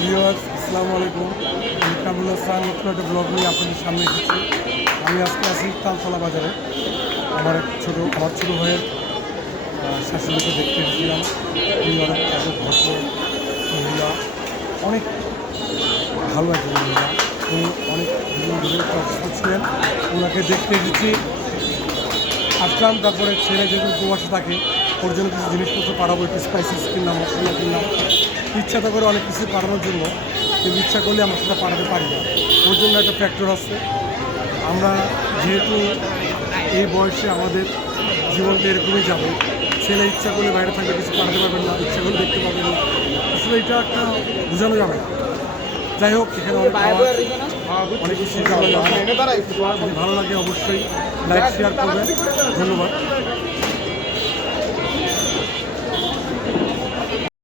Viewers, আসসালামু আলাইকুম। আমি কামরুল হাসান নতুন একটা ব্লগ নিয়ে আপনাদের সামনে এসেছি। আমি আজকে আছি তালতলা বাজারে। আমার ছোটো ভাইয়ের শাশুড়িকে দেখতে এসেছিলাম। উনি অনেক ভদ্র মহিলা, অনেক ভালো একজন মহিলা। উনি অনেক দিন ধরে অসুস্থ ছিলেন, ওনাকে দেখতে এসেছি। আসলাম, তারপরে ছেলে যেহেতু উপবাসে থাকে, ওর জন্য কিছু জিনিসপত্র পাঠাবো, একটু স্পাইসিস কিনলাম, মশলা কিনলাম। ইচ্ছা তো করে অনেক কিছু পাঠানোর জন্য, কিন্তু ইচ্ছা করলে আমরা সেটা পাঠাতে পারি না। ওর জন্য একটা ফ্যাক্টর আছে। আমরা যেহেতু এই বয়সে আমাদের জীবনটা এরকমই যাবে, ছেলে ইচ্ছা করলে বাইরে থাকলে কিছু পাঠাতে পারবেন না, ইচ্ছা করলে দেখতে পাবেন না। আসলে এটা একটা বোঝানো যাবে না। যাই হোক, এখানে অনেক কিছু যদি ভালো লাগে অবশ্যই লাইক শেয়ার করবেন। ধন্যবাদ।